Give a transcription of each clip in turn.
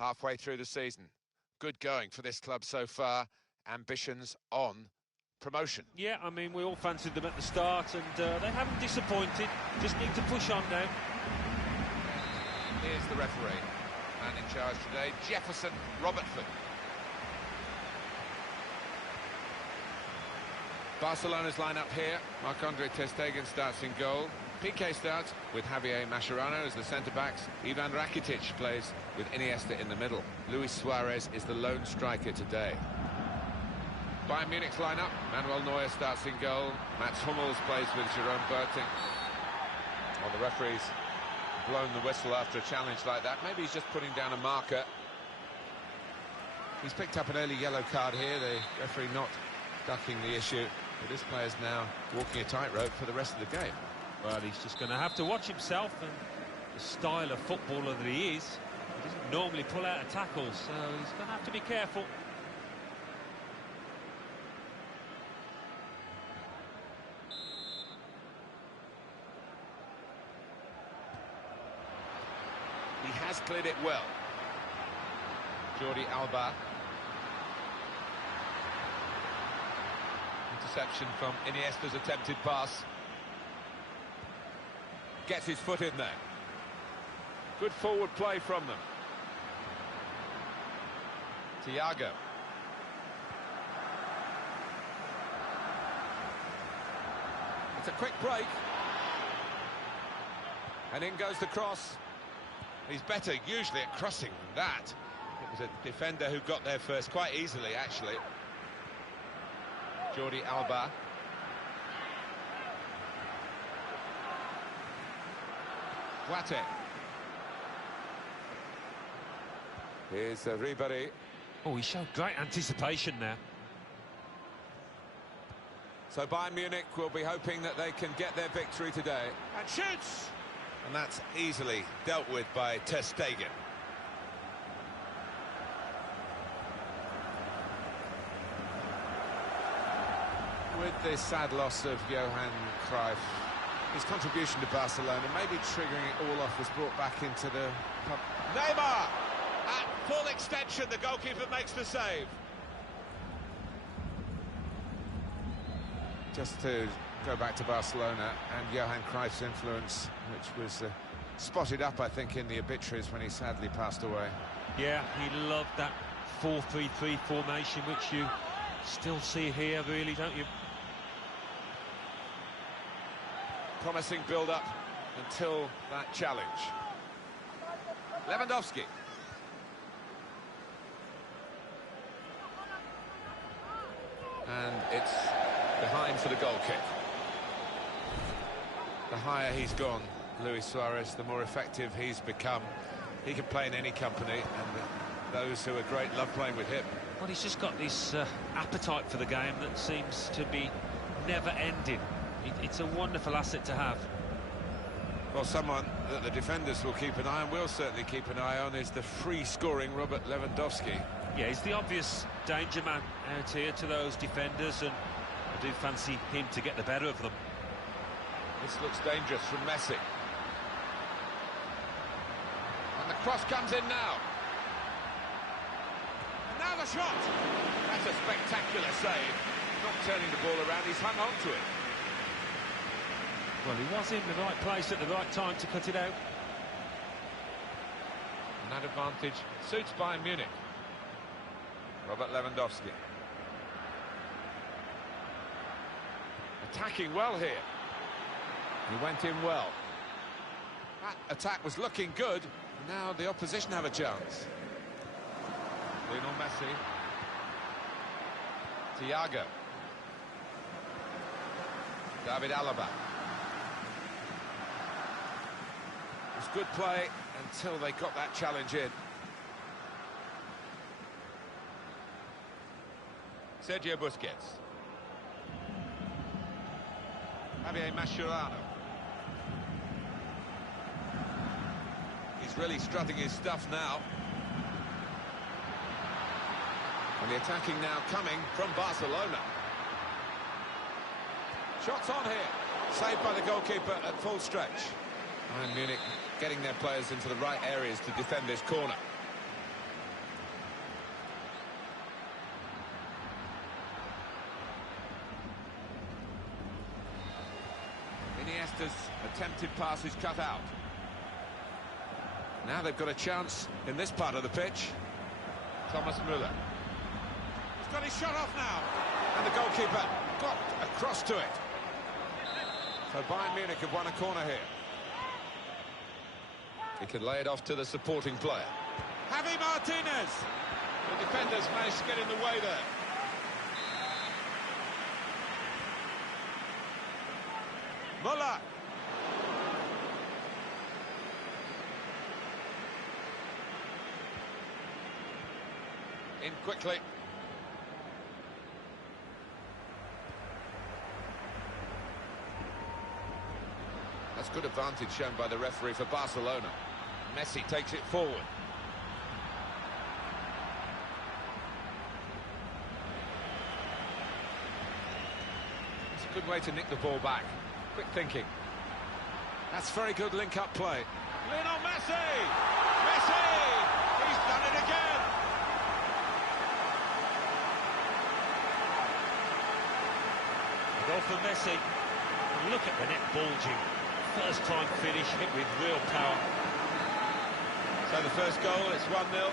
halfway through the season. Good going for this club so far. Ambitions on promotion. Yeah, I mean, we all fancied them at the start, and they haven't disappointed. Just need to push on now. Here's the referee, man in charge today, Jefferson Robertford. Barcelona's line-up here. Marc-Andre ter Stegen starts in goal. Piqué starts with Javier Mascherano as the centre-backs. Ivan Rakitic plays with Iniesta in the middle. Luis Suarez is the lone striker today. Bayern Munich's line-up. Manuel Neuer starts in goal. Mats Hummels plays with Jerome Boateng. Well, the referee's blown the whistle after a challenge like that. Maybe he's just putting down a marker. He's picked up an early yellow card here. The referee not ducking the issue. But this player's now walking a tightrope for the rest of the game. Well, he's just going to have to watch himself and the style of footballer that he is. He doesn't normally pull out a tackle, so he's going to have to be careful. He has cleared it well. Jordi Alba. Interception from Iniesta's attempted pass. Gets his foot in there. Good forward play from them. Thiago. It's a quick break. And in goes the cross. He's better usually at crossing than that. It was a defender who got there first quite easily, actually. Jordi Alba. Guate. Here's Ribéry. Oh, he showed great anticipation there. So Bayern Munich will be hoping that they can get their victory today. And shoots! And that's easily dealt with by ter Stegen. With the sad loss of Johan Cruyff, his contribution to Barcelona, maybe triggering it all off, was brought back into the pub. Neymar! At full extension, the goalkeeper makes the save. Just to go back to Barcelona and Johan Cruyff's influence, which was spotted up, I think, in the obituaries when he sadly passed away. Yeah, he loved that 4-3-3 formation, which you still see here, really, don't you? Promising build-up until that challenge. Lewandowski. And it's behind for the goal kick. The higher he's gone, Luis Suarez, the more effective he's become. He can play in any company, and those who are great love playing with him. Well, he's just got this appetite for the game that seems to be never-ending. It's a wonderful asset to have. Well, someone that the defenders will keep an eye on, will certainly keep an eye on, is the free-scoring Robert Lewandowski. Yeah, he's the obvious danger man out here to those defenders, and I do fancy him to get the better of them. This looks dangerous from Messi. And the cross comes in now. And now the shot! That's a spectacular save. Not turning the ball around, he's hung on to it. Well, he was in the right place at the right time to cut it out. And that advantage suits Bayern Munich. Robert Lewandowski. Attacking well here. He went in well. That attack was looking good. Now the opposition have a chance. Lionel Messi. Thiago. David Alaba. It was good play until they got that challenge in. Sergio Busquets. Javier Mascherano. He's really strutting his stuff now. And the attacking now coming from Barcelona. Shots on here. Saved by the goalkeeper at full stretch. Bayern Munich getting their players into the right areas to defend this corner. Iniesta's attempted pass is cut out. Now they've got a chance in this part of the pitch. Thomas Müller. He's got his shot off now. And the goalkeeper got across to it. So Bayern Munich have won a corner here. He can lay it off to the supporting player. Javi Martinez. The defenders managed to get in the way there. Müller. In quickly. That's good advantage shown by the referee for Barcelona. Messi takes it forward. It's a good way to nick the ball back. Quick thinking. That's very good link-up play. Lionel Messi! Messi! He's done it again! A goal for Messi. Look at the net bulging. First time finish, hit with real power. So the first goal, it's 1-0.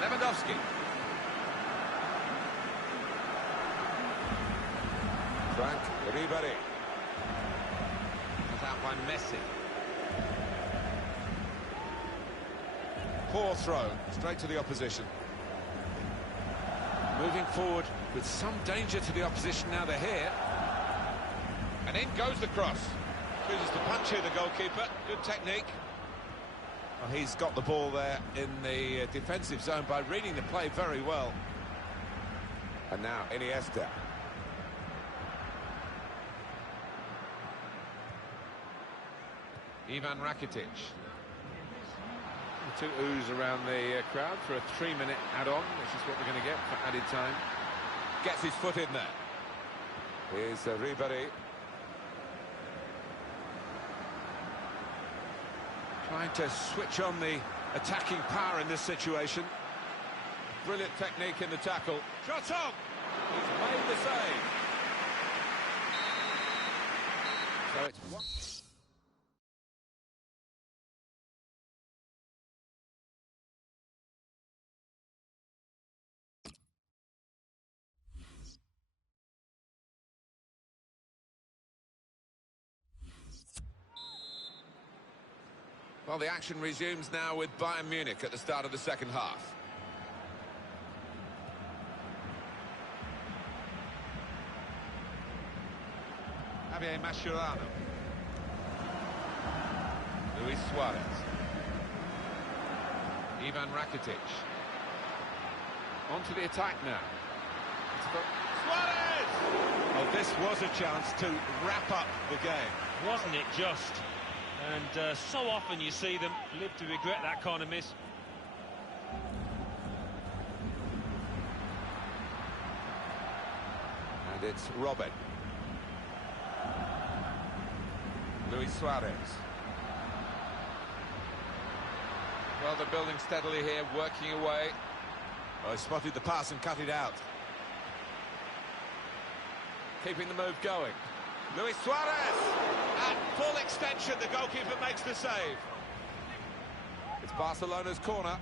Lewandowski. Frank Ribéry. Cut out by Messi. Poor throw, straight to the opposition. Moving forward with some danger to the opposition now they're here. And in goes the cross. Chooses to punch here, the goalkeeper. Good technique. Well, he's got the ball there in the defensive zone by reading the play very well. And now Iniesta. Ivan Rakitic. Two oohs around the crowd for a 3-minute add-on, which is what we're going to get for added time. Gets his foot in there. Here's Ribéry. Trying to switch on the attacking power in this situation. Brilliant technique in the tackle. Shot on! He's made the save. So it's one. Well, the action resumes now with Bayern Munich at the start of the second half. Javier Mascherano. Luis Suarez. Ivan Rakitic. On to the attack now. Suarez! Well, this was a chance to wrap up the game. Wasn't it just? And so often you see them live to regret that kind of miss. And it's Robin. Luis Suarez. Well, they're building steadily here, working away. Oh, he spotted the pass and cut it out. Keeping the move going. Luis Suarez! At full extension, the goalkeeper makes the save. It's Barcelona's corner.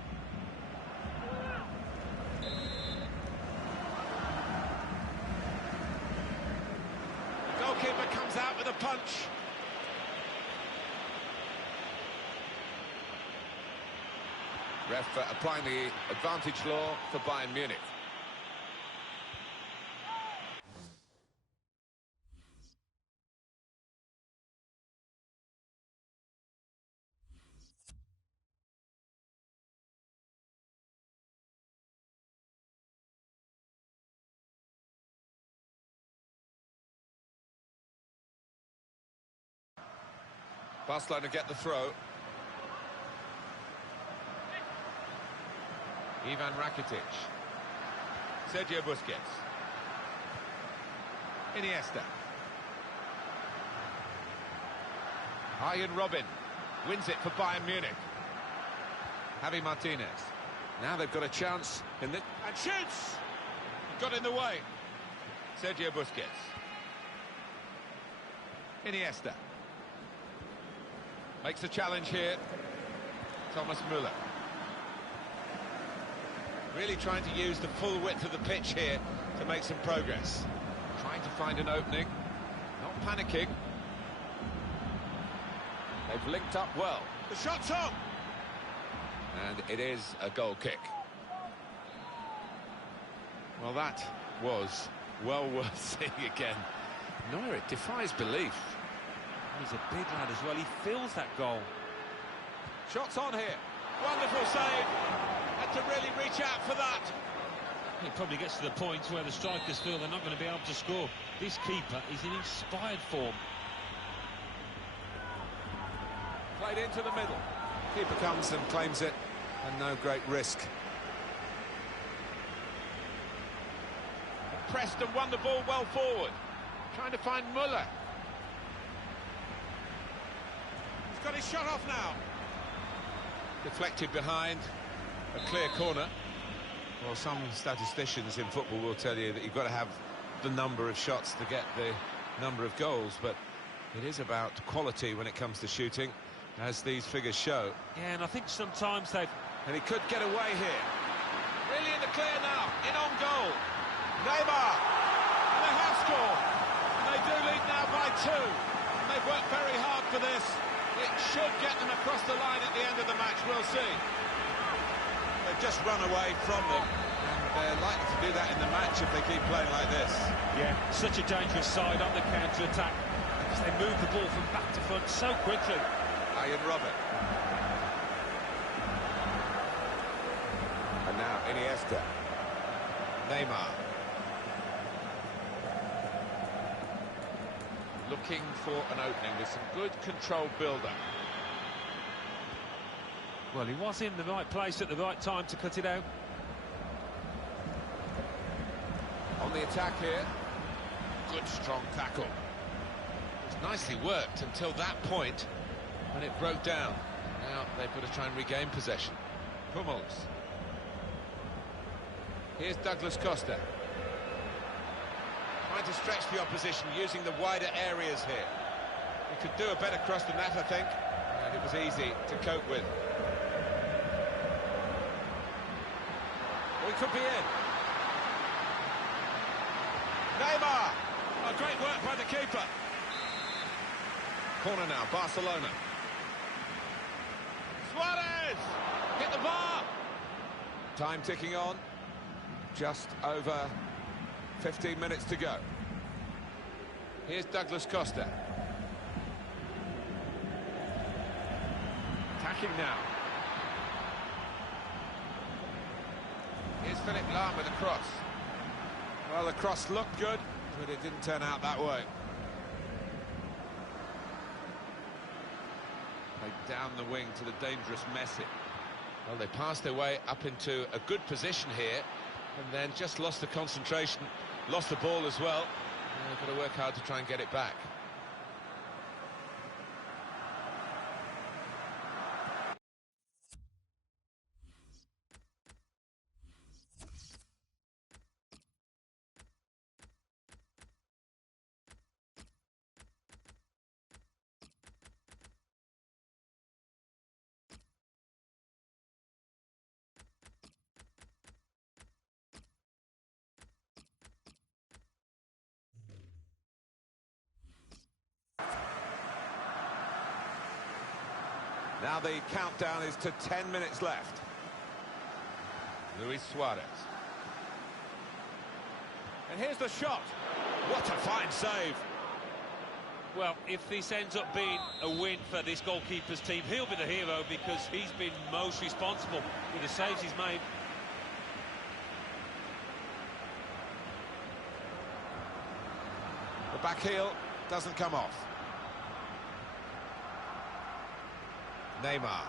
The goalkeeper comes out with a punch. Ref applying the advantage law for Bayern Munich. Barcelona get the throw. Ivan Rakitic. Sergio Busquets. Iniesta. Arjen Robben wins it for Bayern Munich. Javi Martinez. Now they've got a chance in the... And shoots! Got in the way. Sergio Busquets. Iniesta. Makes the challenge here. Thomas Müller. Really trying to use the full width of the pitch here to make some progress. Trying to find an opening. Not panicking. They've linked up well. The shot's on! And it is a goal kick. Well, that was well worth seeing again. Neuer, it defies belief. He's a big lad as well. He feels that goal. Shots on here. Wonderful save. Had to really reach out for that. It probably gets to the point where the strikers feel they're not going to be able to score. This keeper is in inspired form. Played into the middle. Keeper comes and claims it, and no great risk. Pressed and won the ball well forward. Trying to find Müller. He's got his shot off now. Deflected behind. A clear corner. Well, some statisticians in football will tell you that you've got to have the number of shots to get the number of goals, but it is about quality when it comes to shooting, as these figures show. Yeah, and I think sometimes they've... And he could get away here. Really in the clear now, in on goal. Neymar, and they have scored. And they do lead now by 2. And they've worked very hard for this. It should get them across the line at the end of the match, we'll see. They've just run away from them, and they're likely to do that in the match if they keep playing like this. Yeah, such a dangerous side on the counter-attack, because they move the ball from back to front so quickly. Ian Robert. And now Iniesta. Neymar. Looking for an opening with some good controlled build-up. Well, he was in the right place at the right time to cut it out. On the attack here. Good strong tackle. It was nicely worked until that point when it broke down. Now they've got to try and regain possession. Hummels. Here's Douglas Costa. Trying to stretch the opposition using the wider areas here. He could do a better cross than that, I think. And it was easy to cope with. Well, he could be in. Neymar! Oh, great work by the keeper. Corner now, Barcelona. Suarez! Hit the bar! Time ticking on. Just over 15 minutes to go. Here's Douglas Costa. Attacking now. Here's Philipp Lahm with a cross. Well, the cross looked good, but it didn't turn out that way. Played down the wing to the dangerous Messi. Well, they passed their way up into a good position here, and then just lost the concentration, lost the ball as well. They've got to work hard to try and get it back. Now the countdown is to 10 minutes left. Luis Suarez. And here's the shot. What a fine save. Well, if this ends up being a win for this goalkeeper's team, he'll be the hero because he's been most responsible with the saves he's made. The back heel doesn't come off. Neymar.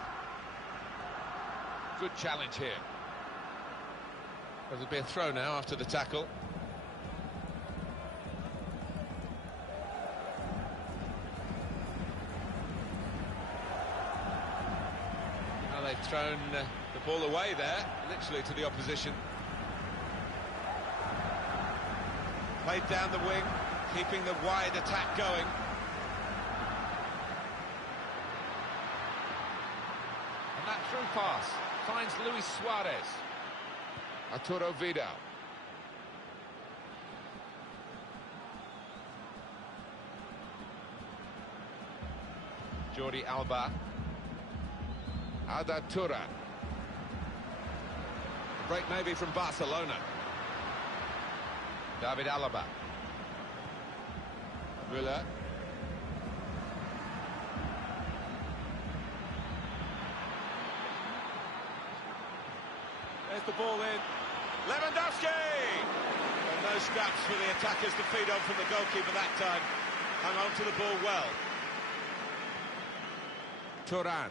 Good challenge here. There'll be a throw now after the tackle. Now they've thrown the ball away there, literally to the opposition. Played down the wing, keeping the wide attack going. through pass. Finds Luis Suarez. Arturo Vidal. Jordi Alba. Arda Turan. Break maybe from Barcelona. David Alaba. Müller. There's the ball in. Lewandowski! And no scraps for the attackers to feed on from the goalkeeper that time. Hung on to the ball well. Turan.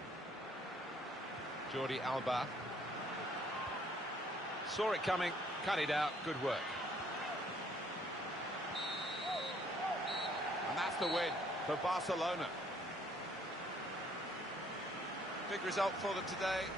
Jordi Alba. Saw it coming, cut it out, good work. And that's the win for Barcelona. Big result for them today.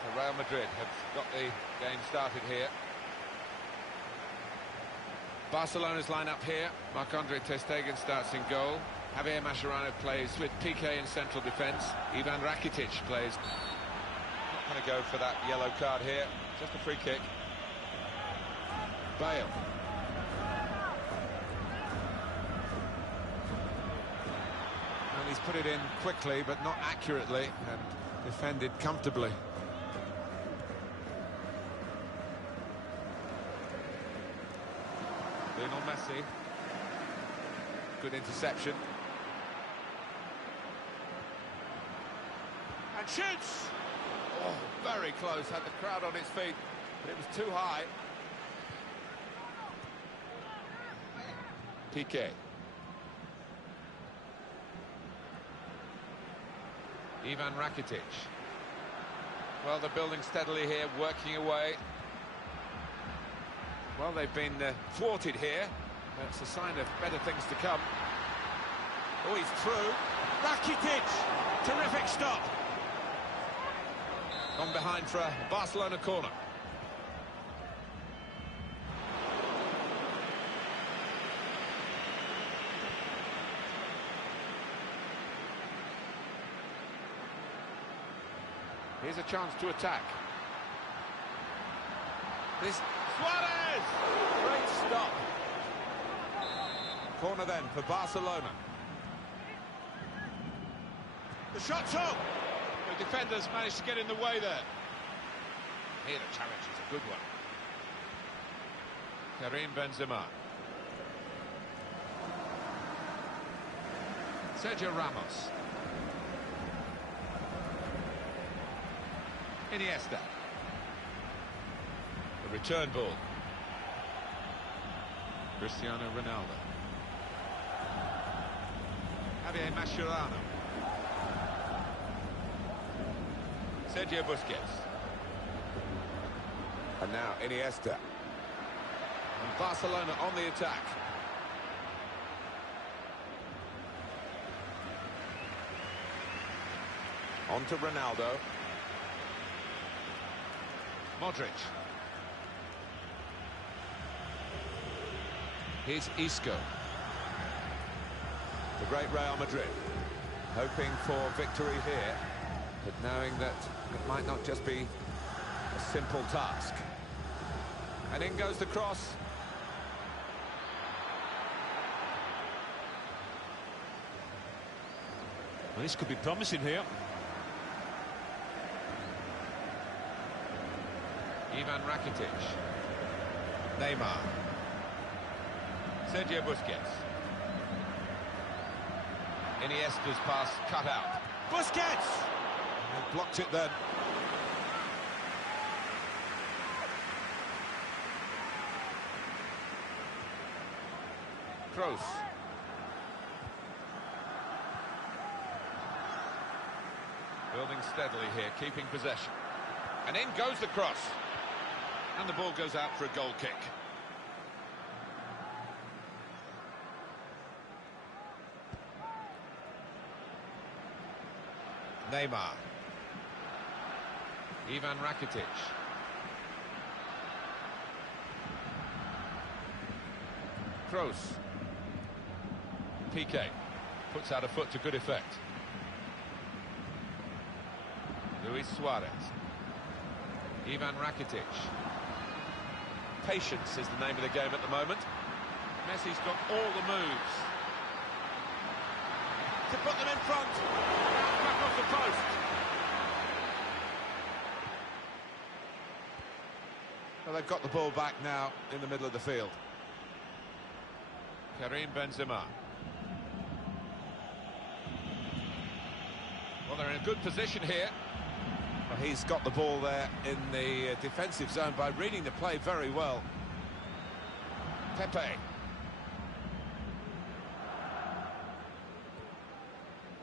So Real Madrid have got the game started here. Barcelona's lineup here. Marc-Andre ter Stegen starts in goal. Javier Mascherano plays with Piqué in central defence. Ivan Rakitic plays. Not going to go for that yellow card here. Just a free kick. Bale. And he's put it in quickly, but not accurately, and defended comfortably. Lionel Messi. Good interception. And shoots! Oh, very close, had the crowd on its feet, but it was too high. Piqué. Ivan Rakitic. Well, they're building steadily here, working away. Well, they've been thwarted here. That's a sign of better things to come. Oh, he's through. Rakitic! Terrific stop. Gone behind for a Barcelona corner. Here's a chance to attack. This Suarez! great stop. Corner then for Barcelona. The shot's up! The defenders managed to get in the way there. Here the challenge is a good one. Karim Benzema. Sergio Ramos. Iniesta. The return ball. Cristiano Ronaldo. Javier Mascherano. Sergio Busquets. And now Iniesta. And Barcelona on the attack. On to Ronaldo. Modric. Here's Isco. The great Real Madrid, hoping for victory here, but knowing that it might not just be a simple task. And in goes the cross. Well, this could be promising here. Ivan Rakitic. Neymar. Sergio Busquets. Iniesta's pass cut out. Busquets! He blocked it then. Kroos. Building steadily here, keeping possession. And in goes the cross. And the ball goes out for a goal kick. Neymar. Ivan Rakitic. Kroos. Piqué puts out a foot to good effect. Luis Suarez. Ivan Rakitic. Patience is the name of the game at the moment. Messi's got all the moves to put them in front. Now back off the post. Well, they've got the ball back now in the middle of the field. Karim Benzema. Well, they're in a good position here. Well, he's got the ball there in the defensive zone by reading the play very well. Pepe.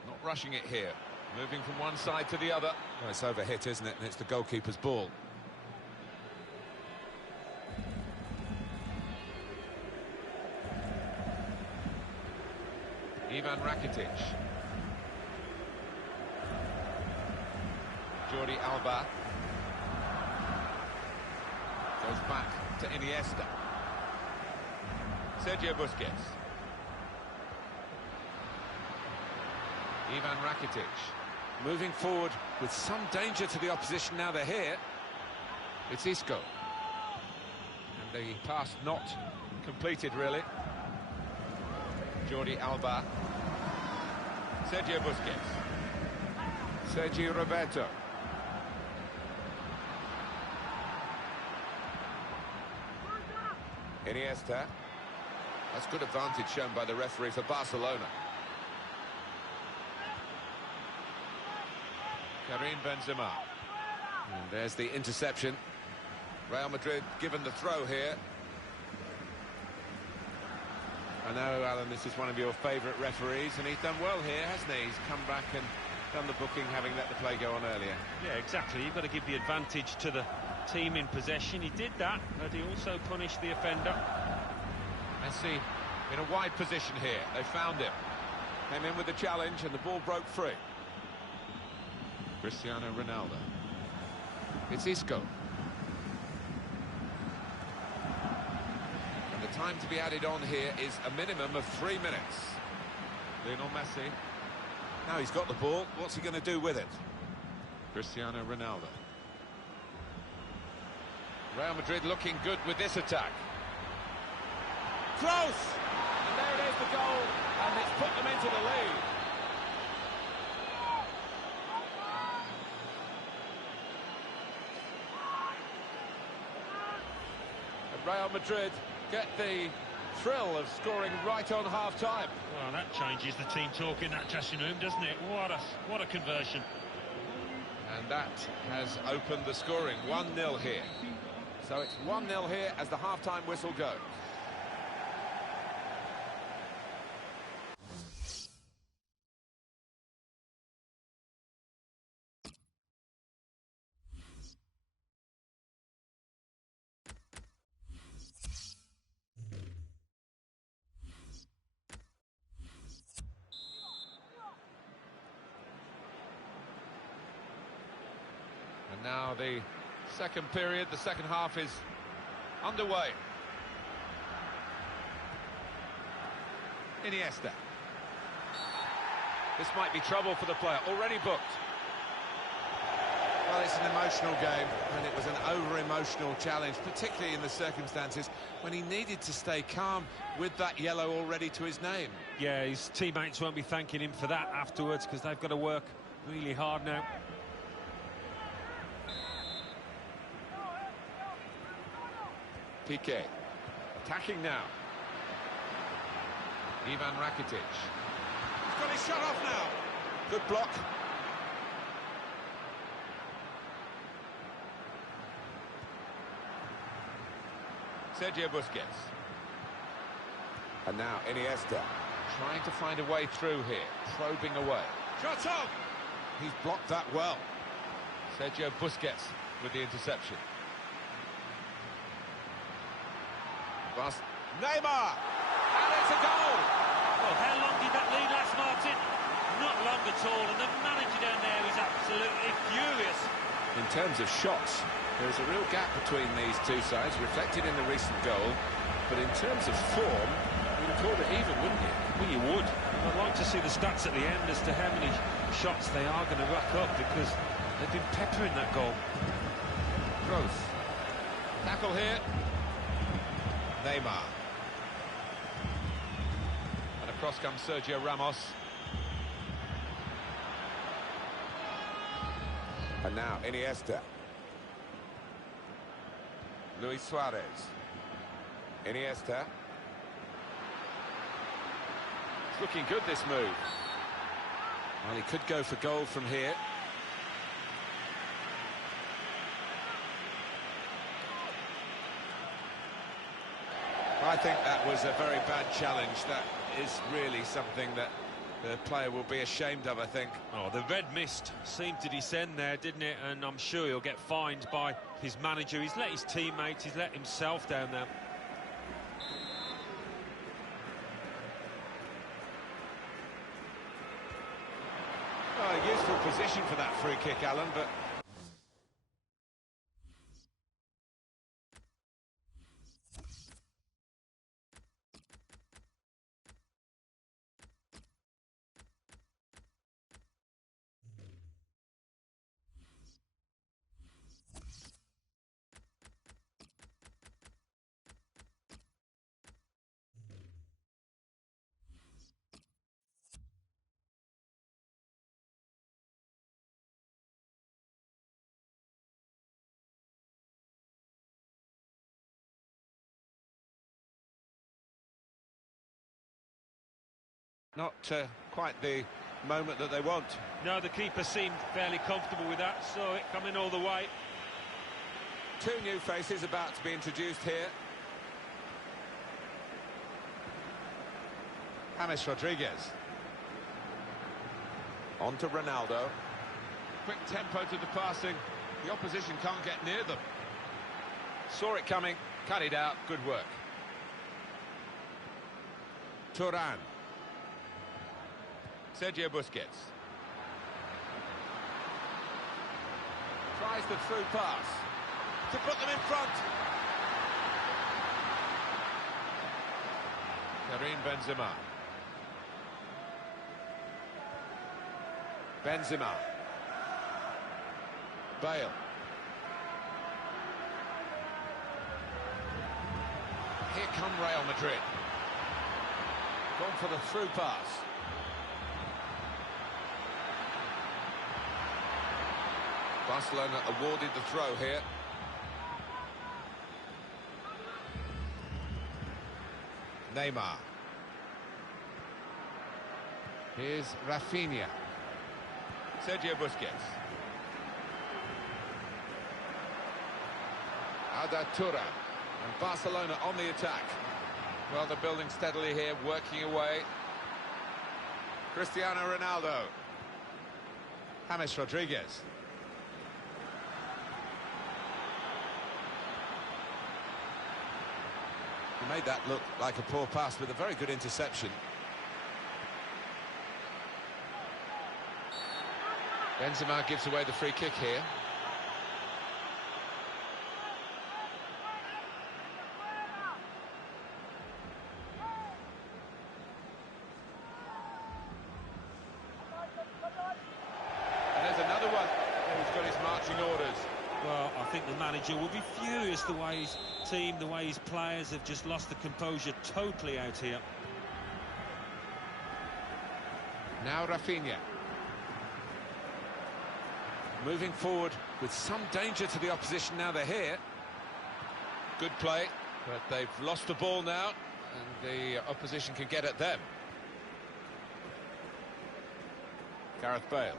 Not rushing it here. Moving from one side to the other. Well, it's overhit, isn't it? And it's the goalkeeper's ball. Ivan Rakitic. Jordi Alba. Goes back to Iniesta. Sergio Busquets. Ivan Rakitic. Moving forward with some danger to the opposition now they're here. It's Isco. And the pass not completed, really. Jordi Alba. Sergio Busquets. Sergio Roberto. Iniesta. That's good advantage shown by the referee for Barcelona. Karim Benzema. And there's the interception. Real Madrid given the throw here. I know, Alan, this is one of your favourite referees, and he's done well here, hasn't he? He's come back and done the booking, having let the play go on earlier. Yeah, exactly. You've got to give the advantage to the team in possession. He did that, but he also punished the offender. Messi in a wide position here. They found him. Came in with the challenge and the ball broke free. Cristiano Ronaldo. It's Isco. And the time to be added on here is a minimum of 3 minutes. Lionel Messi. Now he's got the ball. What's he going to do with it? Cristiano Ronaldo. Real Madrid looking good with this attack. Close! And there it is, the goal, and it's put them into the lead. And Real Madrid get the thrill of scoring right on half-time. Well, that changes the team talk in that dressing room, doesn't it? What a conversion. And that has opened the scoring. 1-0 here. So it's 1-0 here as the half-time whistle goes. Now the second period, the second half is underway. Iniesta. This might be trouble for the player, already booked. Well, it's an emotional game, and it was an over-emotional challenge, particularly in the circumstances when he needed to stay calm with that yellow already to his name. Yeah, his teammates won't be thanking him for that afterwards, because they've got to work really hard now. Piqué, attacking now. Ivan Rakitic. He's got his shot off now. Good block. Sergio Busquets. And now Iniesta. Trying to find a way through here, probing away. Shot on! He's blocked that well. Sergio Busquets with the interception. Neymar! And it's a goal! Well, how long did that lead last, Martin? Not long at all, and the manager down there is absolutely furious. In terms of shots, there is a real gap between these two sides, reflected in the recent goal. But in terms of form, you'd have called it even, wouldn't you? Well, you would. I'd like to see the stats at the end as to how many shots they are going to rack up, because they've been peppering that goal. Gross. Tackle here. Neymar. And across comes Sergio Ramos. And now Iniesta. Luis Suarez. Iniesta. It's looking good, this move. Well, he could go for goal from here. I think that was a very bad challenge. That is really something that the player will be ashamed of, I think. Oh, the red mist seemed to descend there, didn't it? And I'm sure he'll get fined by his manager. He's let his teammates, he's let himself down there. Oh, a useful position for that free kick, Alan, but... Not quite the moment that they want. No, the keeper seemed fairly comfortable with that, saw it coming all the way. Two new faces about to be introduced here. James Rodriguez. On to Ronaldo. Quick tempo to the passing. The opposition can't get near them. Saw it coming, cut it out, good work. Turan. Sergio Busquets. Tries the through pass to put them in front. Karim Benzema. Benzema. Bale. Here come Real Madrid. Gone for the through pass. Barcelona awarded the throw here. Neymar. Here's Rafinha. Sergio Busquets. Arda Turan. And Barcelona on the attack. Well, they're building steadily here, working away. Cristiano Ronaldo. James Rodriguez. He made that look like a poor pass with a very good interception. Benzema gives away the free kick here. marching orders. Well, I think the manager will be furious the way his team, the way his players have just lost the composure totally out here. Now Rafinha. Moving forward with some danger to the opposition now they're here. Good play, but they've lost the ball now, and the opposition can get at them. Gareth Bale.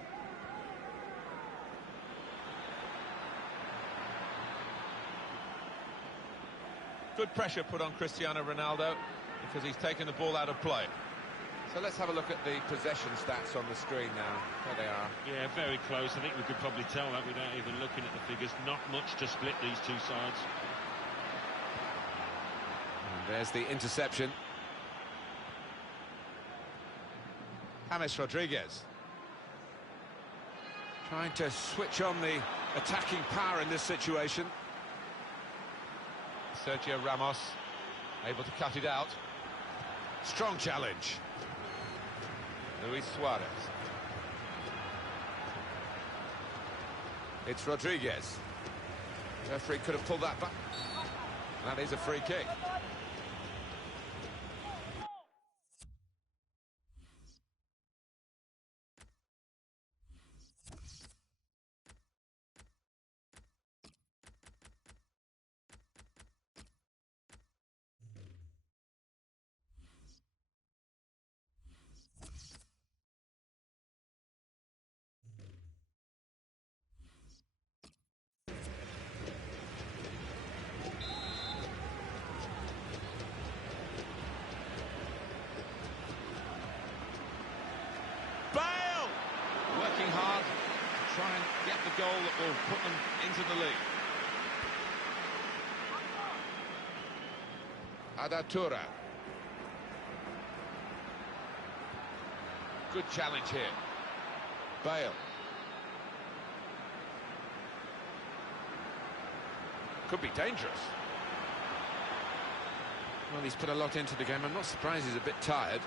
Good pressure put on Cristiano Ronaldo because he's taken the ball out of play. So let's have a look at the possession stats on the screen now. There they are. Yeah, very close. I think we could probably tell that without even looking at the figures. Not much to split these two sides. And there's the interception. James Rodriguez. Trying to switch on the attacking power in this situation. Sergio Ramos able to cut it out. Strong challenge. Luis Suarez. It's Rodriguez. Referee could have pulled that back. That is a free kick. Working hard to try and get the goal that will put them into the lead. Adatura. Good challenge here. Bale. Could be dangerous. Well, he's put a lot into the game. I'm not surprised he's a bit tired.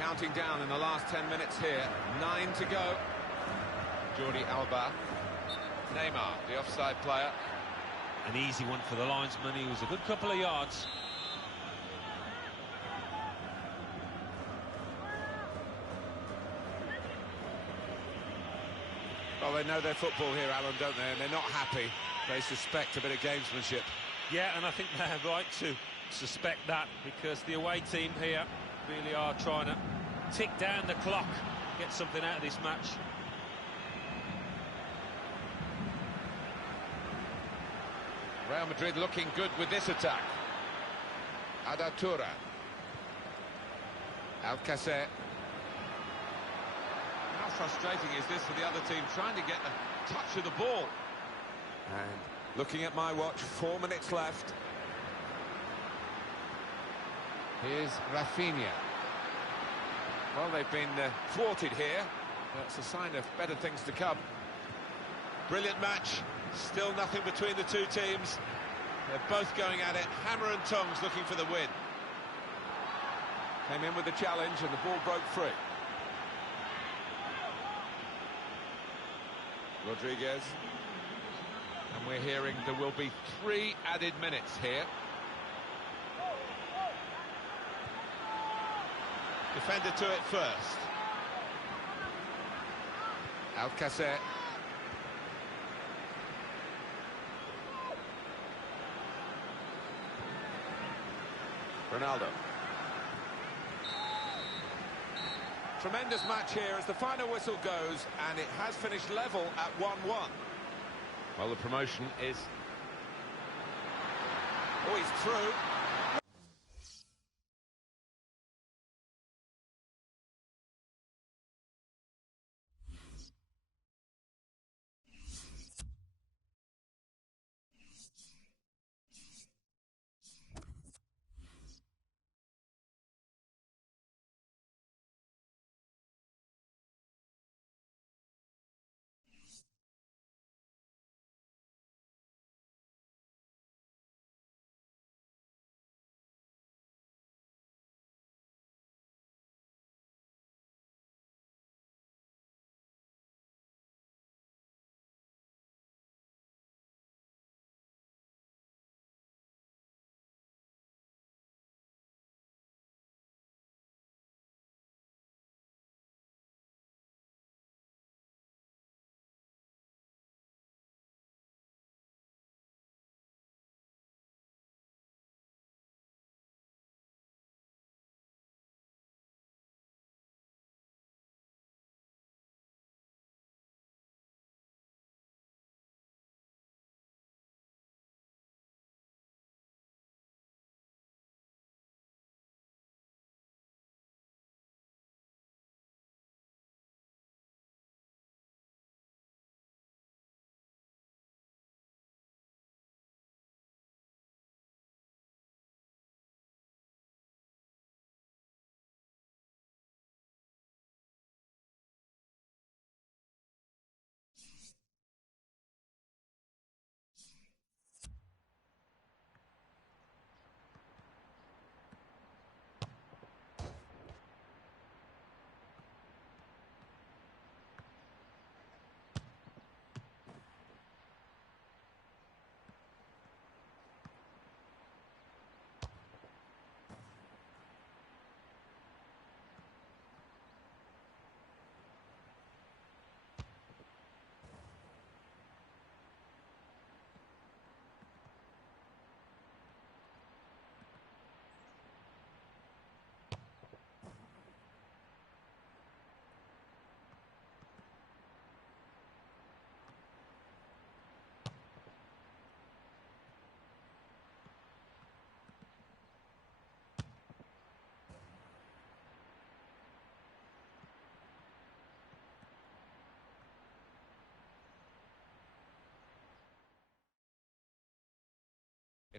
Counting down in the last 10 minutes here. 9 to go. Jordi Alba. Neymar, the offside player. An easy one for the linesman. He was a good couple of yards. Well, they know their football here, Alan, don't they? And they're not happy. They suspect a bit of gamesmanship. Yeah, and I think they're right to suspect that, because the away team here really are trying to tick down the clock, get something out of this match. Real Madrid looking good with this attack. Adatura. Alcacer. How frustrating is this for the other team, trying to get a touch of the ball? And looking at my watch, 4 minutes left. Here's Rafinha. Well, they've been thwarted here. That's a sign of better things to come. Brilliant match. Still nothing between the two teams. They're both going at it, hammer and tongs, looking for the win. Came in with the challenge and the ball broke free. Rodriguez. And we're hearing there will be 3 added minutes here. Defender to it first. Alcacer. Ronaldo. Tremendous match here as the final whistle goes, and it has finished level at 1-1. Well, the promotion is... Oh, he's through.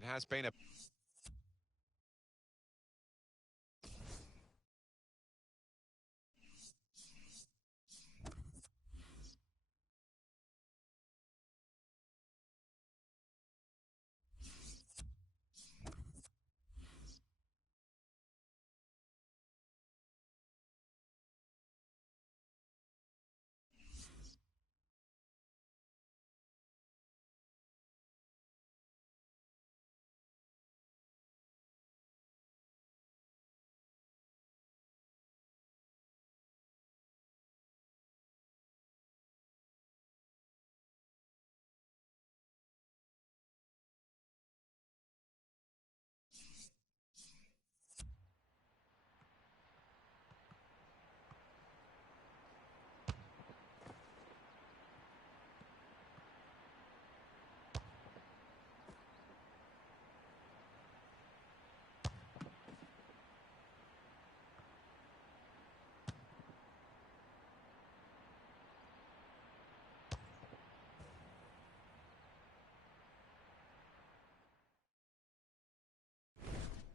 It has been a...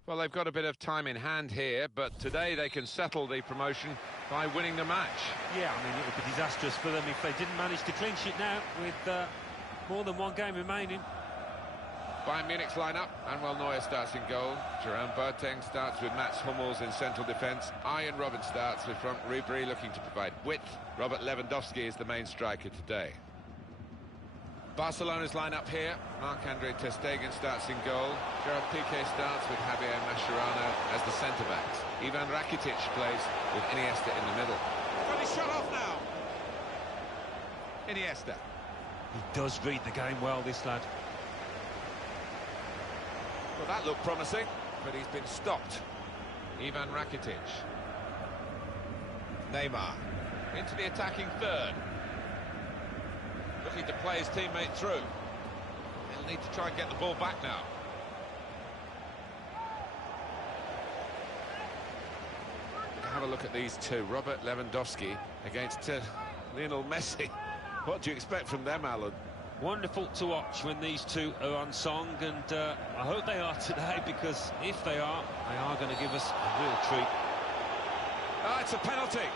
Well, they've got a bit of time in hand here, but today they can settle the promotion by winning the match. Yeah, I mean, it would be disastrous for them if they didn't manage to clinch it now with more than one game remaining. Bayern Munich's lineup. Manuel Neuer starts in goal. Jerome Boateng starts with Mats Hummels in central defence. Arjen Robben starts with front Ribery looking to provide width. Robert Lewandowski is the main striker today. Barcelona's lineup here. Marc-Andre ter Stegen starts in goal. Gerard Piqué starts with Javier Mascherano as the centre-backs. Ivan Rakitic plays with Iniesta in the middle. But he's shot off now. Iniesta. He does read the game well, this lad. Well, that looked promising, but he's been stopped. Ivan Rakitic. Neymar into the attacking third. Looking to play his teammate through. He'll need to try and get the ball back now. Have a look at these two. Robert Lewandowski against Lionel Messi. What do you expect from them, Alan? Wonderful to watch when these two are unsung, and I hope they are today, because if they are going to give us a real treat. Ah, it's a penalty.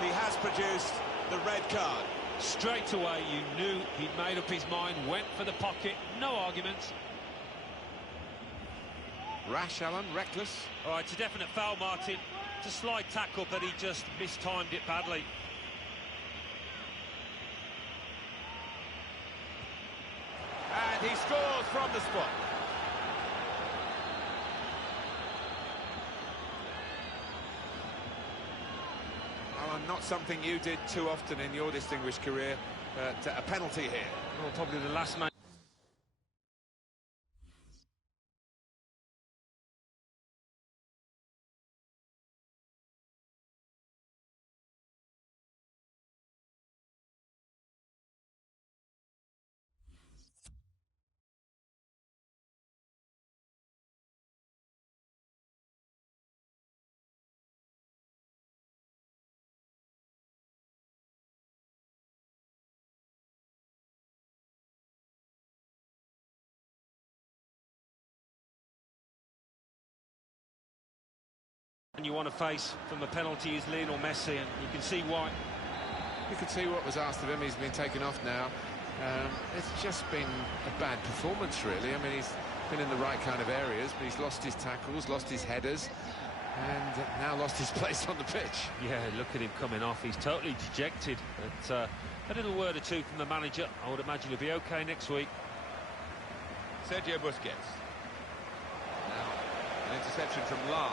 He has produced the red card. Straight away, you knew he'd made up his mind, went for the pocket, no arguments. Rash, Alan, reckless. All right, it's a definite foul, Martin. It's a slide tackle, but he just mistimed it badly. And he scores from the spot. Alan, not something you did too often in your distinguished career, but a penalty here. Well, probably the last man. And you want to face from the penalty is Lionel Messi, and you can see why. You can see what was asked of him. He's been taken off now. It's just been a bad performance, really. I mean, he's been in the right kind of areas, but he's lost his tackles, lost his headers, and now lost his place on the pitch. Yeah, look at him coming off. He's totally dejected. But a little word or two from the manager. I would imagine he'll be okay next week. Sergio Busquets. Now, an interception from La.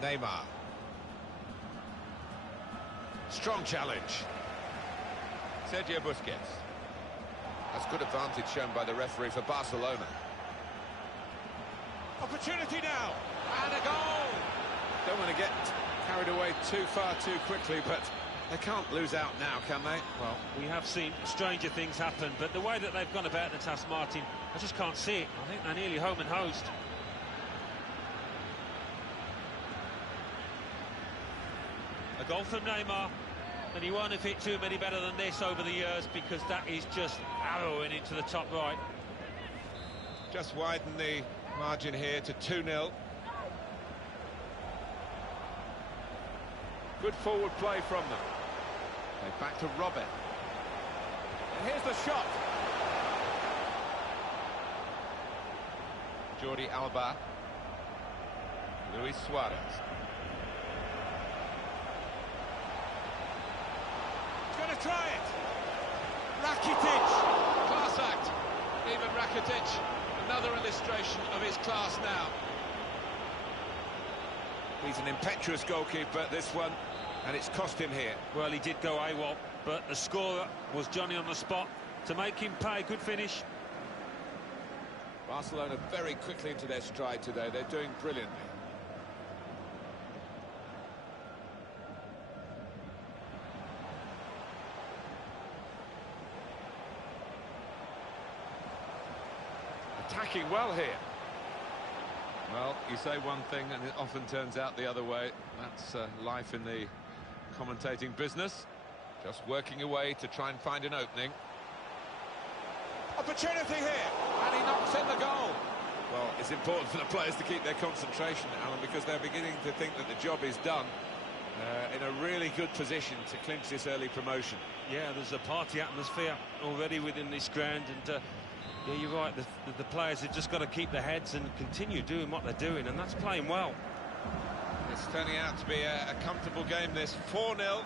Neymar. Strong challenge. Sergio Busquets. That's good advantage shown by the referee for Barcelona. Opportunity now. And a goal. Don't want to get carried away too far too quickly, but they can't lose out now, can they? Well, we have seen stranger things happen, but the way that they've gone about the task, Martin, I just can't see it. I think they're nearly home and host. goal from Neymar, and he won't have hit too many better than this over the years, because that is just arrowing into the top right. Just widen the margin here to 2-0. Good forward play from them. Okay, back to Robert. And here's the shot. Jordi Alba. Luis Suarez. He's going to try it. Rakitic! Class act. Ivan Rakitic, another illustration of his class now. He's an impetuous goalkeeper, this one, and it's cost him here. Well, he did go AWOL, but the scorer was Johnny on the spot to make him pay. Good finish. Barcelona very quickly into their stride today. They're doing brilliantly. Attacking well here. Well, you say one thing and it often turns out the other way. That's life in the commentating business. Just working away to try and find an opening. Opportunity here, and he knocks in the goal. Well, it's important for the players to keep their concentration, Alan, because they're beginning to think that the job is done. In a really good position to clinch this early promotion. Yeah, there's a party atmosphere already within this ground, and yeah, you're right, the players have just got to keep their heads and continue doing what they're doing, and that's playing well. It's turning out to be a comfortable game, this. 4-0.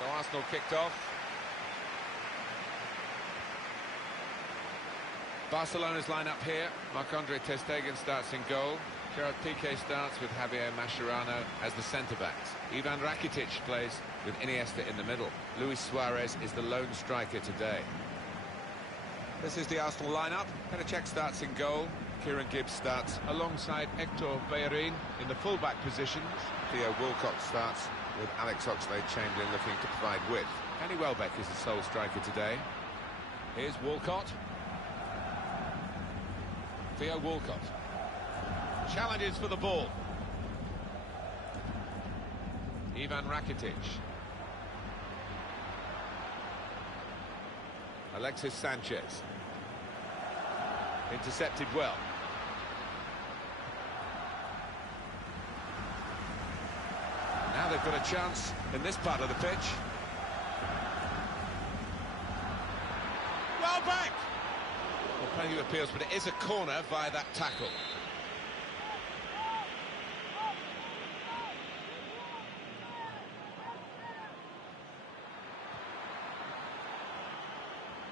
So Arsenal kicked off. Barcelona's line-up here. Marc-Andre ter Stegen starts in goal. Gerard Piqué starts with Javier Mascherano as the centre-backs. Ivan Rakitic plays with Iniesta in the middle. Luis Suarez is the lone striker today. This is the Arsenal line-up. Petr starts in goal. Kieran Gibbs starts alongside Hector Bellerin in the full-back positions. Theo Walcott starts with Alex Oxlade-Chamberlain looking to provide width. Danny Welbeck is the sole striker today. Here's Walcott. Theo Walcott. Challenges for the ball. Ivan Rakitic. Alexis Sanchez. Intercepted well. Now they've got a chance in this part of the pitch. Well back! Well, plenty of appeals, but it is a corner via that tackle.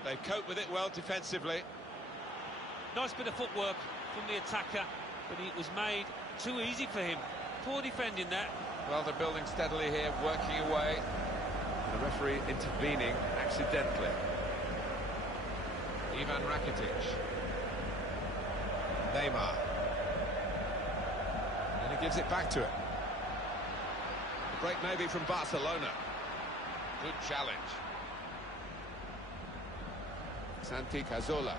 They cope with it well defensively. Nice bit of footwork from the attacker, but it was made too easy for him. poor defending that. Well, they're building steadily here, working away. The referee intervening accidentally. Ivan Rakitic. Neymar. And he gives it back to him. The break maybe from Barcelona. Good challenge. Santi Cazorla.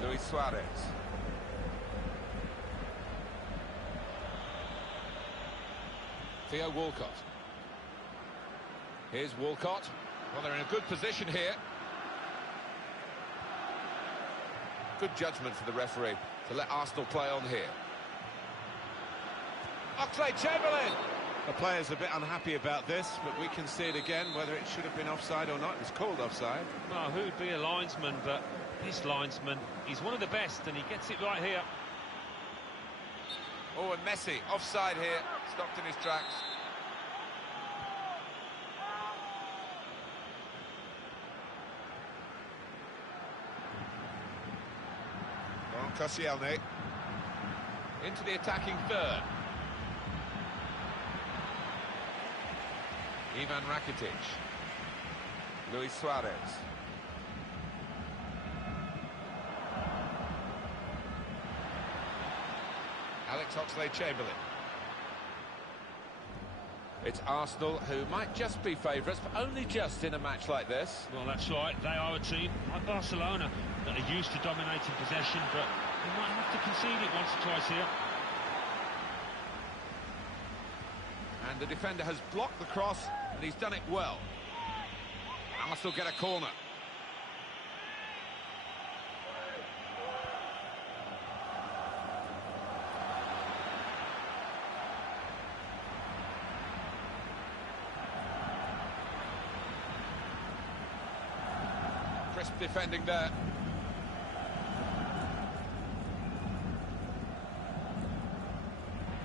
Luis Suarez. Theo Walcott. Here's Walcott. Well, they're in a good position here. Good judgment for the referee to let Arsenal play on here. Oxlade-Chamberlain! The player's a bit unhappy about this, but we can see it again, whether it should have been offside or not. It was called offside. Well, who'd be a linesman, but this linesman, he's one of the best, and he gets it right here. Oh, and Messi, offside here, stopped in his tracks. Koscielny into the attacking third. Ivan Rakitic. Luis Suarez. Alex Oxlade-Chamberlain. It's Arsenal who might just be favourites, but only just in a match like this. Well, that's right. They are a team like Barcelona that are used to dominating possession, but they might have to concede it once or twice here. And the defender has blocked the cross, and he's done it well. Arsenal get a corner. Crisp defending there.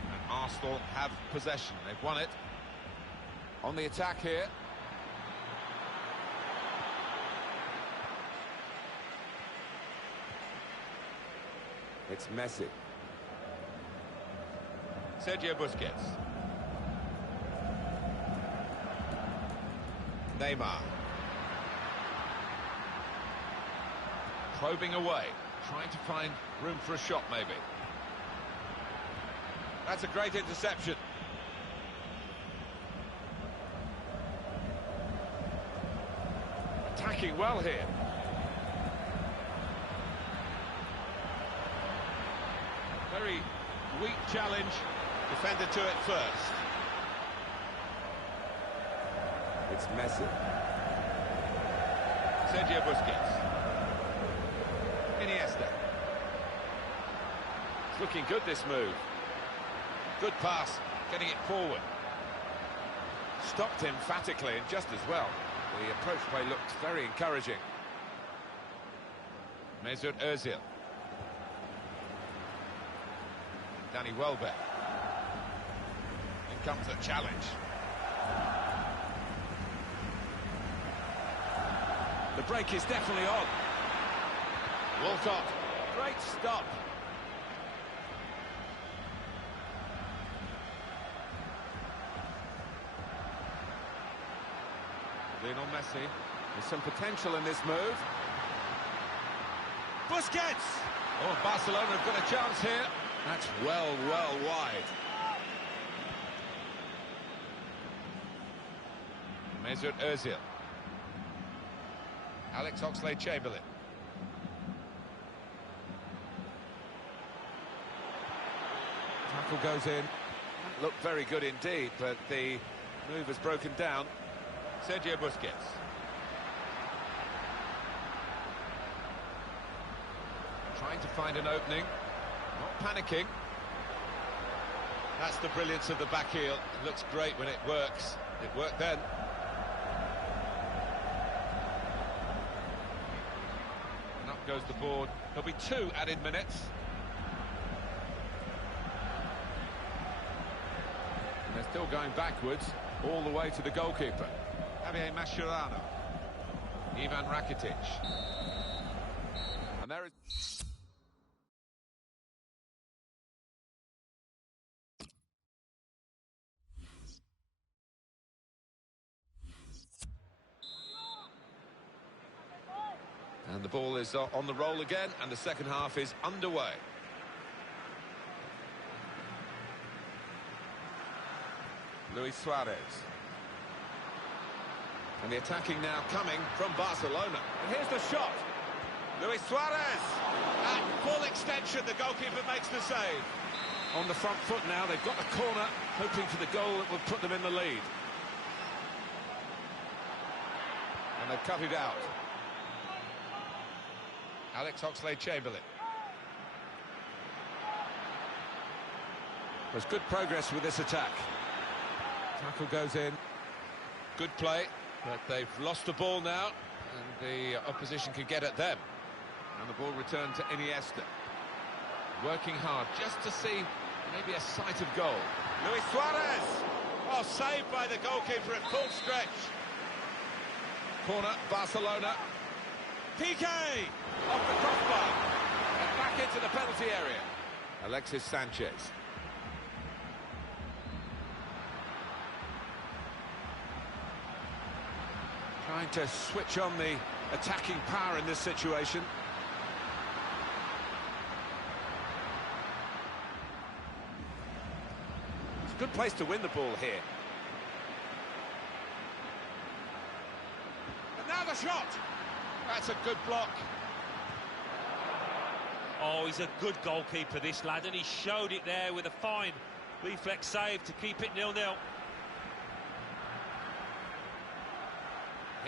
And Arsenal have possession. They've won it. On the attack here. It's Messi. Sergio Busquets. Neymar. Probing away, trying to find room for a shot maybe. That's a great interception. Attacking well here. Very weak challenge. Defender to it first. It's Messi. Sergio Busquets. Iniesta. It's looking good, this move. Good pass, getting it forward. Stopped emphatically and just as well. The approach play looked very encouraging. Mesut Ozil. Danny Welbeck. In comes the challenge. The break is definitely on. Walcott, great stop. Lionel Messi, there's some potential in this move. Busquets! Oh, Barcelona have got a chance here. That's well wide. Mesut Ozil. Alex Oxlade-Chamberlain. Tackle goes in. Looked very good indeed, but the move has broken down. Sergio Busquets. Trying to find an opening. Not panicking. That's the brilliance of the back heel. It looks great when it works. It worked then. And up goes the board. There'll be 2 added minutes. And they're still going backwards. all the way to the goalkeeper. Javier Mascherano. Ivan Rakitic. And there is... And the ball is on the roll again, and the second half is underway. Luis Suarez. And the attacking now coming from Barcelona. And here's the shot. Luis Suarez. At full extension, the goalkeeper makes the save. On the front foot now, they've got the corner, hoping for the goal that will put them in the lead. And they've cut it out. Alex Oxlade-Chamberlain. There's good progress with this attack. Tackle goes in. Good play, but they've lost the ball now, and the opposition can get at them. And the ball returned to Iniesta. Working hard just to see maybe a sight of goal. Luis Suarez! Oh, saved by the goalkeeper at full stretch. Corner, Barcelona. PK! Off the crossbar. And back into the penalty area. Alexis Sanchez. Trying to switch on the attacking power in this situation. It's a good place to win the ball here. And now the shot! That's a good block. Oh, he's a good goalkeeper, this lad, and he showed it there with a fine reflex save to keep it 0-0. Here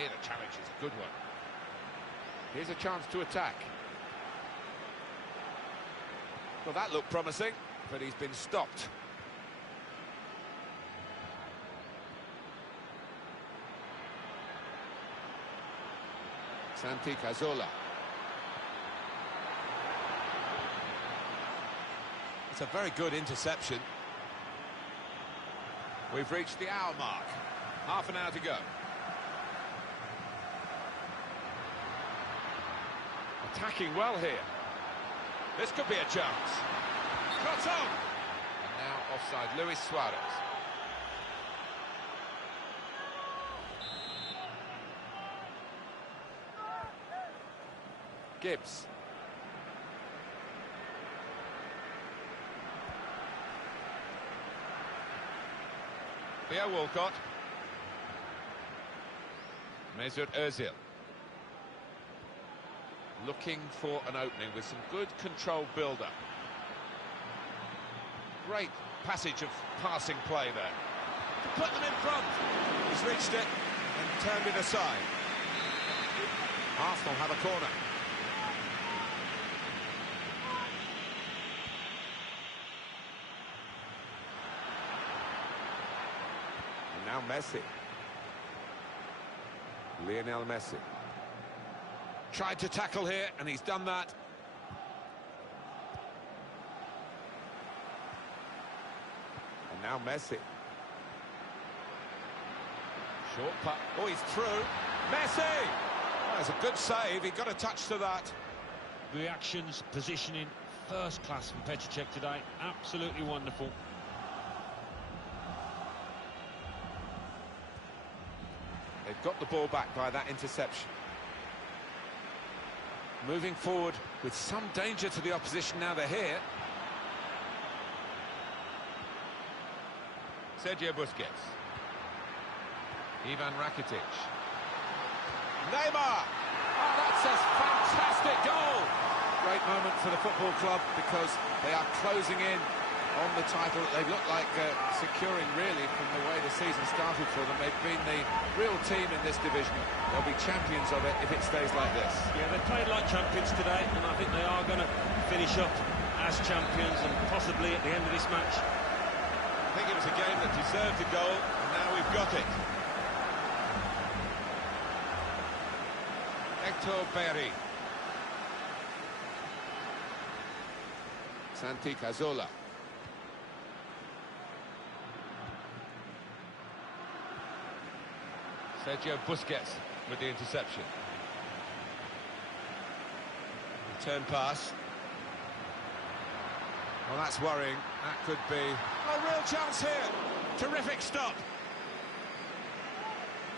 the challenge is a good one. Here's a chance to attack. Well, that looked promising, but he's been stopped. Santi Cazorla. It's a very good interception. We've reached the hour mark. Half an hour to go. Attacking well here. This could be a chance. Shot on! And now offside, Luis Suarez. Gibbs. Theo Walcott. Mesut Ozil. Looking for an opening with some good controlled build-up. Great passage of passing play there. To put them in front. He's reached it and turned it aside. Arsenal have a corner. And now Messi. Lionel Messi. Tried to tackle here, and he's done that. And now Messi. Short putt. Oh, he's through. Messi! Oh, that's a good save. He got a touch to that. Reactions, positioning, first class from Petr Cech today. Absolutely wonderful. They've got the ball back by that interception. Moving forward with some danger to the opposition now they're here. Sergio Busquets. Ivan Rakitic. Neymar! Oh, that's a fantastic goal! Great moment for the football club because they are closing in on the title that they look like securing really from the way the season started for them. They've been the real team in this division. They'll be champions of it if it stays like this. Yeah, they played like champions today, and I think they are going to finish up as champions and possibly at the end of this match. I think it was a game that deserved a goal, and now we've got it. Hector Berry. Santi Cazorla. Sergio Busquets with the interception. Return pass. Well, that's worrying. That could be a real chance here. Terrific stop.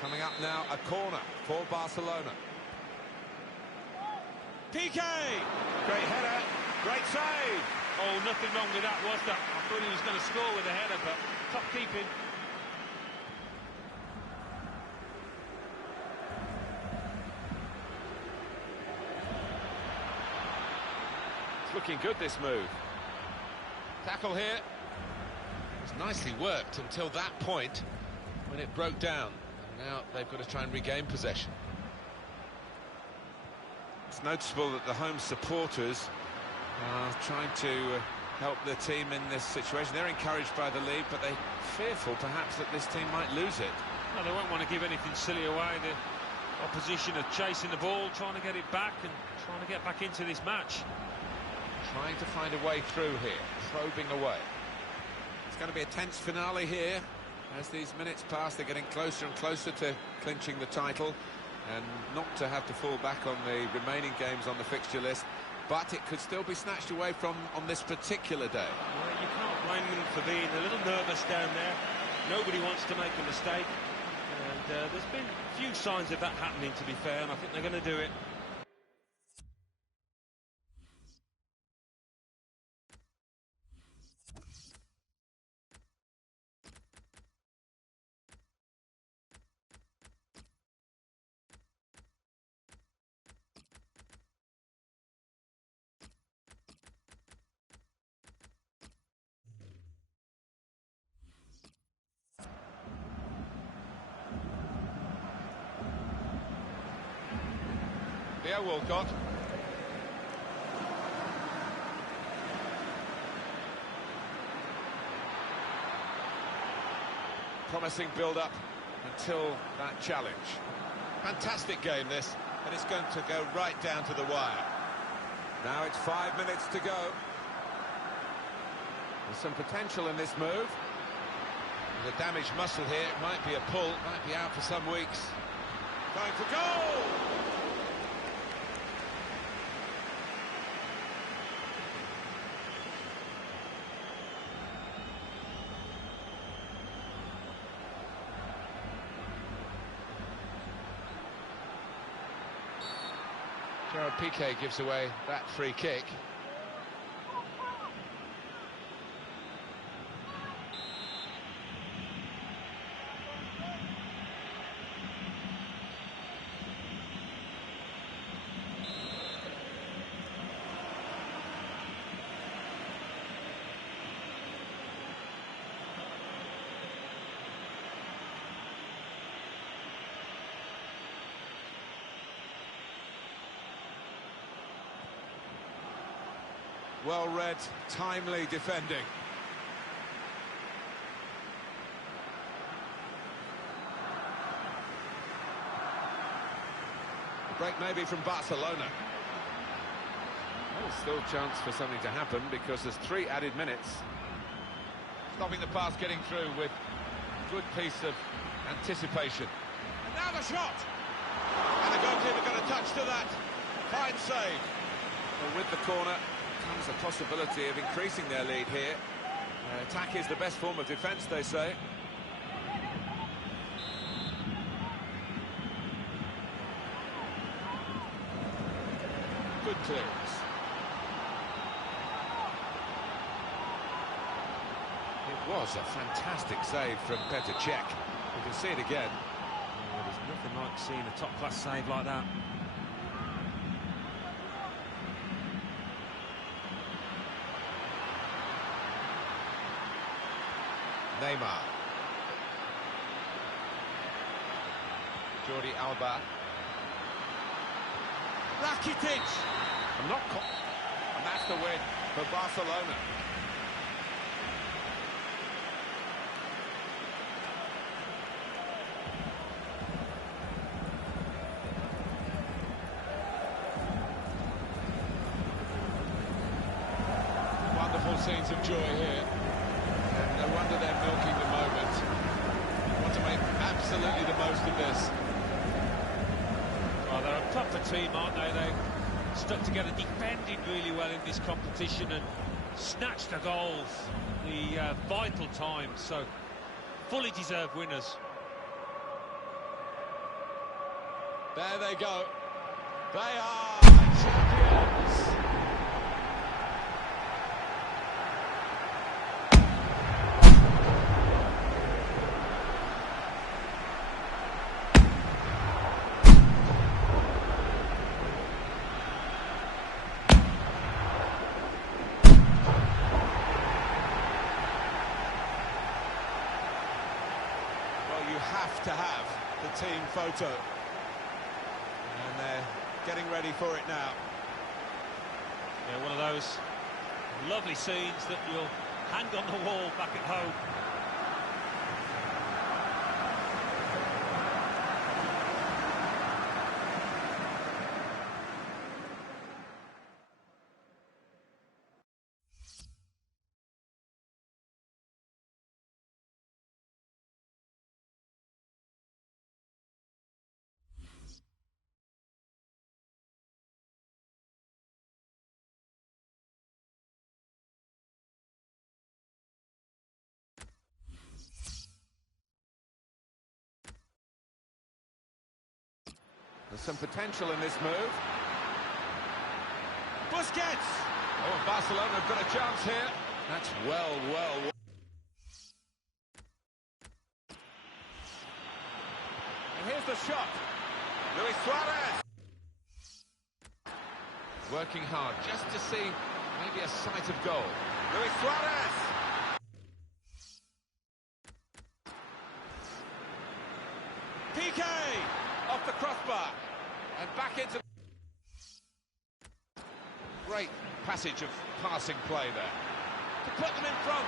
Coming up now, a corner for Barcelona. PK! Great header, great save. Oh, nothing wrong with that, was there? I thought he was going to score with a header, but top keeping. It's looking good, this move. Tackle here. It's nicely worked until that point when it broke down. And now they've got to try and regain possession. It's noticeable that the home supporters are trying to help their team in this situation. They're encouraged by the lead, but they're fearful perhaps that this team might lose it. No, they won't want to give anything silly away. The opposition are chasing the ball, trying to get it back and trying to get back into this match. Trying to find a way through here, probing away. It's going to be a tense finale here. As these minutes pass, they're getting closer and closer to clinching the title, and not to have to fall back on the remaining games on the fixture list. But it could still be snatched away from on this particular day. Well, you can't blame them for being a little nervous down there. Nobody wants to make a mistake. And there's been few signs of that happening, to be fair, and I think they're going to do it. Theo Walcott. Promising build-up until that challenge. Fantastic game, this, and it's going to go right down to the wire. Now it's 5 minutes to go. There's some potential in this move. There's a damaged muscle here. It might be a pull, might be out for some weeks. Going for goal! Gerard Piqué gives away that free kick. Well-read, timely defending. A break maybe from Barcelona. Well, there's still a chance for something to happen because there's 3 added minutes. Stopping the pass getting through with a good piece of anticipation. And now the shot! And the goalkeeper got a touch to that. Fine save. Well, with the corner comes a possibility of increasing their lead here. Attack is the best form of defence, they say. Good clearance. It was a fantastic save from Petr Cech. We can see it again. Oh, there's nothing like seeing a top-class save like that. Neymar. Jordi Alba. Rakitic! And that's the win for Barcelona. Wonderful scenes of joy here. And no wonder they're milking the moment. Want to make absolute absolutely the most of this. Well, they're a tougher team, aren't they? They've stuck together, defended really well in this competition and snatched the goals, the vital times, so fully deserved winners. There they go. They are the champions. Well, you have to have the team photo. And they're getting ready for it now. Yeah, one of those lovely scenes that you'll hang on the wall back at home. There's some potential in this move. Busquets! Oh, and Barcelona have got a chance here. That's well. And here's the shot. Luis Suarez! Working hard just to see maybe a sight of goal. Luis Suarez! PK! Off the crossbar. And back into... Great passage of passing play there. To put them in front.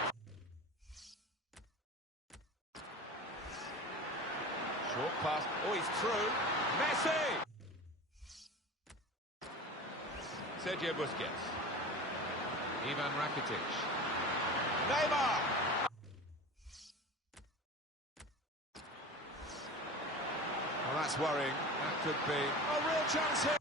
Short pass. Oh, he's through. Messi! Sergio Busquets. Ivan Rakitic. Neymar! Well, that's worrying. That could be a real chance here.